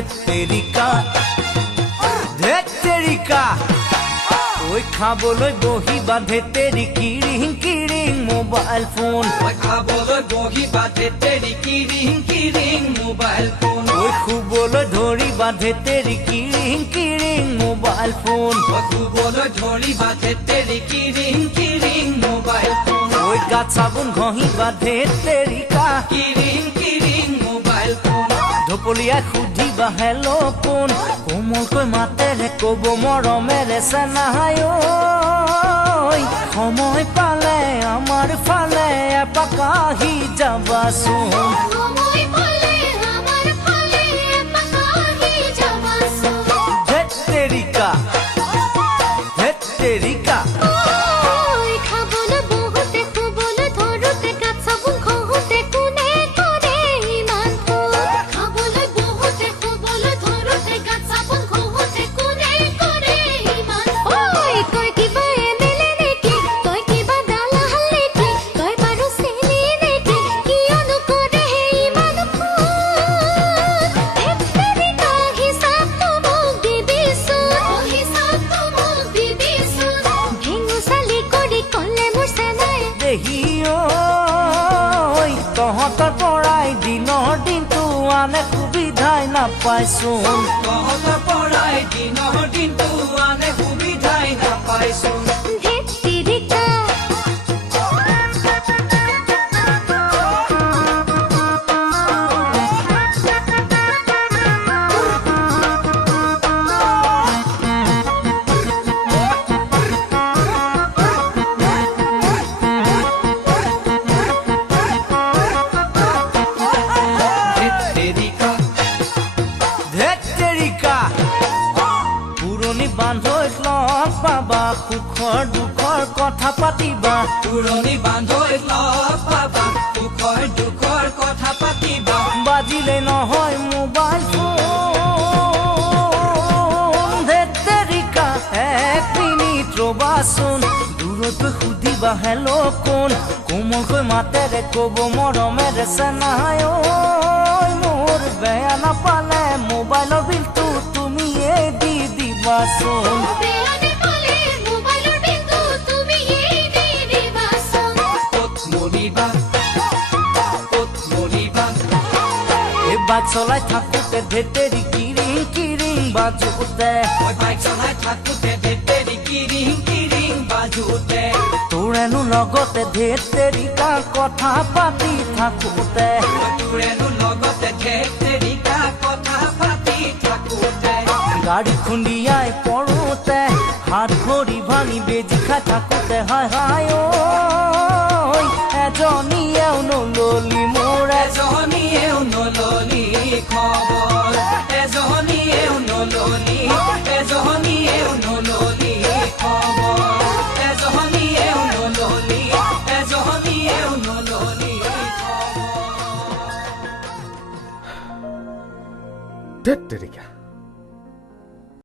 ধেত্তেৰিকা ধেত্তেৰিকা ঐ খাবলৈ বহিবা ধেত্তেৰি কিৰিং কিৰিং mobile phone ঐ খাবলৈ বহিবা ধেত্তেৰি কিৰিং কিৰিং মোবাইল ফোন ঐ শুবলৈ ধৰিবা ধেত্তেৰি কিৰিং কিৰিং মোবাইল ফোন ঐ শুবলৈ ধৰিবা ধেত্তেৰি কিৰিং কিৰিং মোবাইল ফোন ঐ গাত চাবোন ঘঁহিবা ধেত্তেৰিকা কিৰিং কিৰিং মোবাইল ফোন ঢপলিয়াই সুধিবা হেল্ল' কোন কোমলকৈ মাতেৰে ক'ব মৰমেৰে চেনাহাই ঐ সময় পালে আমাৰ ফালে এপাক আহি যাবাচোন ধেত্তেৰিকা ধেত্তেৰিকা তহঁতৰ পৰাই দিনৰ দিনটো আনে সুবিধাই নাপাইচোন তহঁতৰ পৰাই দিনৰ দিনটো আনে সুবিধাই নাপাইচোন বান্ধৈত লগ পাবা সুখৰ দুখৰ কথা পাতিবা পুৰণি বান্ধৈত লগ পাবা সুখৰ দুখৰ কথা পাতিবা বাজিলে নহয় মোবাইল ফোন ধেত্তেৰিকা এক মিনিট ৰবাচোন দূৰতকৈ সুধিবা হেল্ল' কোন কোমলকৈ মাতেৰে ক'ব মৰমেৰে চেনাই ঐ মোৰ বেয়া নাপালে মোবাইলৰ বিলটো তুমিয়ে দি দিবাচোন বাইক চলাই থাকোঁতে ধেত্তেৰি কিৰিং কিৰিং বাজোতে বাইক চলাই থাকোঁতে ধেত্তেৰি কিৰিং কিৰিং বাজোতে তোৰেনো লগতে ধেত্তেৰিকা কথা পাতি থাকোঁতে তোৰেনো লগতে ধেত্তেৰিকা কথা পাতি থাকোঁতে গাড়ী খুন্দিয়াই পৰোঁতে হাত ভৰি ভাঙি বেজি খাই থাকোঁতে হাই হাই ঐ এজনীয়েও নললি মোৰ এজনীয়েও নললি খবৰ এজনীয়েও নললি এজনীয়েও নললি খবৰ এজনীয়েও নললি এজনীয়েও নললি খবৰ ধেত্তেৰিকা